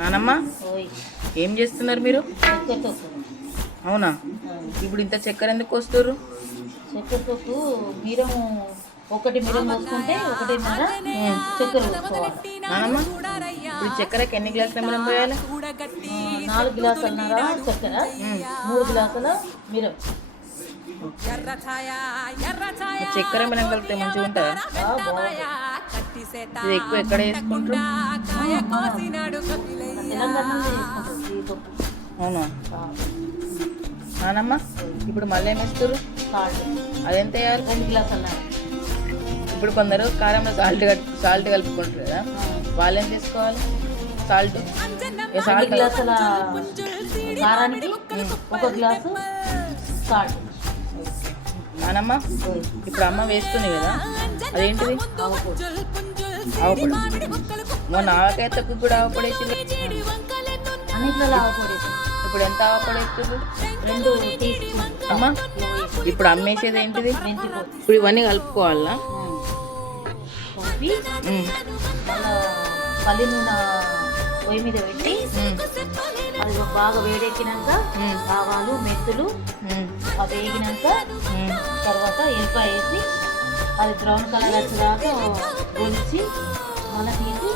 నానమ్మ ఏం చేస్తున్నారు మీరు? అవునా? ఇప్పుడు ఇంత చక్కెర ఎందుకు వస్తారు? చక్కెర తొక్కు మీరం ఒకటి మీరం వస్తుంటే ఒకటిన్నర చక్కెర వస్తుంది. నానమ్మ ఇప్పుడు చక్కెరకి ఎన్ని గ్లాసుల మీరం పోయాలి? 4 గ్లాసులన్నర చక్కెర, 3 గ్లాసుల మీరం. చక్కెర మీరం కలిపితే మంచిగా ఉంటుందా? ఇది ఎక్కువ ఎక్కడ వేసుకుంటారు? అవునా నానమ్మ? ఇప్పుడు మళ్ళీ ఏం వేస్తారు? అదెంత వేయాలి? 2 గ్లాసులన్నర. ఇప్పుడు కొందరు కారంలో సాల్ట్ కలుపుకుంటారు కదా, వాళ్ళు ఏం తీసుకోవాలి? సాల్ట్ 2 గ్లాసుల కారానికి 1 గ్లాసు సాల్ట్. నానమ్మ ఇప్పుడు అమ్మ వేస్తుంది కదా, అదేంటిది? ఆవపొడి. మొన్న ఆవకాయ తక్కువ కూడా ఆవపొడి వేసింది. అన్నిట్లలో ఆవపొడి. ఇప్పుడు ఎంత ఆవపొడి వేస్తుంది? 2 టీ స్పూన్. అమ్మ ఇప్పుడు అమ్మేసేది ఏంటిది? ఇప్పుడు ఇవన్నీ కలుపుకోవాలా? కలిపి మళ్ళా పల్లి నూనె పొయ్యి మీద పెట్టి అది బాగా వేడెక్కినాక ఆవాలు మెంతులు అవి వేగినాక తర్వాత ఎల్లిపాయ వేసి అది బ్రౌన్ కలర్ వచ్చేదాకా గొలిచి మళ్ళీ తీసి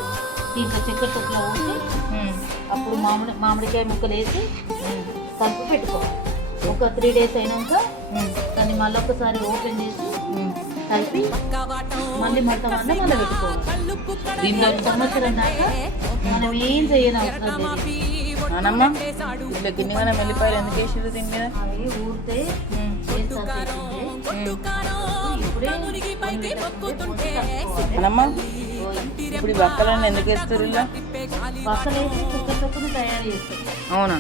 దీంట్లో చక్కెర తొక్కులో పోసి అప్పుడు మామిడికాయ ముక్కలు వేసి కలిపి పెట్టుకోవాలి. ఒక 3 days అయినాక దాన్ని మళ్ళీ ఒకసారి ఓపెన్ చేసి కలిపి మళ్ళీ మొత్తం అంతా మళ్ళీ పెట్టుకోవాలి. దీంట్లో సంవత్సరం దాకా మనం ఏం చేయని అవసరం లేదు. నానమ్మ ఇట్లా గిన్నెగా వెళ్ళిపోయారు ఎందుకు వేసారు దీని మీద? అవి ఊరితే నానమ్మ ఇప్పుడు ఈ బక్కలను ఎందుకు వేస్తారు? ఇలా బక్కలేసి కుక్కతొక్కుని తయారు చేస్తారు. అవునా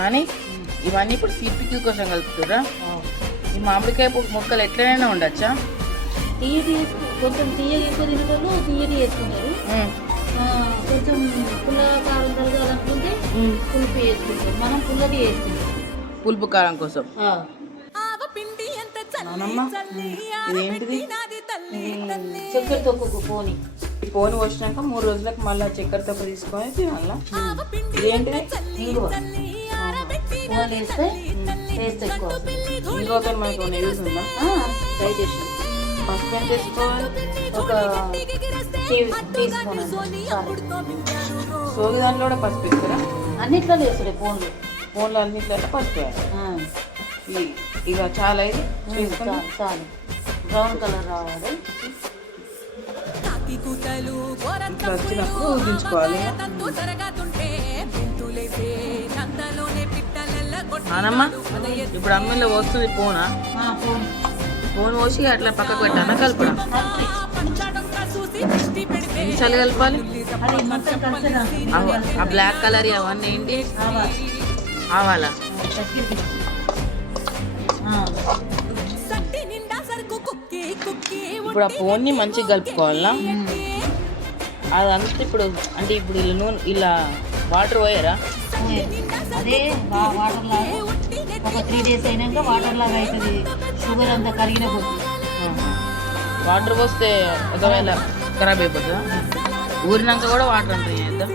నాని? ఇవన్నీ ఇప్పుడు సిపిక్యూ కోసం కలుపుతారా? ఈ మామిడికాయ ముక్కలు ఎట్లనైనా ఉండొచ్చా? తీయటి కొంచెం తీయగా ఎక్కువ తినేటోళ్ళు తీయటి వేసుకుంటారు. కొంచెం పుల్ల కారం కలగాలనుకుంటే పులుపు వేసుకుంటారు. మనం పుల్లటి వేసుకుంటాం పులుపు కారం కోసం. నానమ్మ ఇదేంటిది? చక్కెర తొక్కు పోని. ఈ పోని వచ్చినాక 3 రోజులకు మళ్ళీ చక్కెర తొక్క తీసుకొని తినాలా? ఇదేంటిది? ఇంగువ. పోలు వేస్తే టేస్ట్ ఎక్కువ. ఇంగువతో మనకు ఏమైనా యూజ్ ఉందా? డైజెషన్. ఫస్ట్ ఎంత తీసుకోవాలి? ఒక టీ స్పూన్. సోగి దాంట్లో కూడా పసుపు ఇస్తారా? అన్నిట్లో వేసుడే ఫోన్లు. ఫోన్లో అన్నిట్లో పసుపు వేయాలి. ఇక చాలా ఇది చాలు బ్రౌన్ కలర్ రావాలి. ఇట్లా వచ్చినప్పుడు ఊదించుకోవాలి. నానమ్మ ఇప్పుడు అమ్మిలో వస్తుంది పోనా? ఫోన్ పోసి అట్లా పక్కకు పెట్టానా కలపడా? ఎన్నిసార్లు కలపాలి? ఆ బ్లాక్ కలర్ అవన్నీ ఏంటి? ఆవాలా? ఇప్పుడు ఆ ఫోన్ని మంచిగా కలుపుకోవాలా? అదంతా ఇప్పుడు అంటే ఇప్పుడు ఇలా నూనె ఇలా వాటర్ పోయారా? అదే వాటర్ లాగా ఒక 3 days అయినాక వాటర్ లాగా అవుతుంది. షుగర్ అంతా కరిగిన కొద్ది వాటర్ పోస్తే ఒకవేళ ఖరాబ్ అయిపోతుందా? ఊరినాక కూడా వాటర్ అంతా చేద్దాం.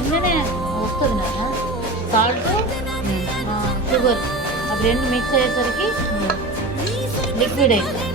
ఇంకనే వస్తుంది నాన్న. సాల్ట్ షుగర్ అవి 2 మిక్స్ అయ్యేసరికి లిక్విడ్ అవుతుంది.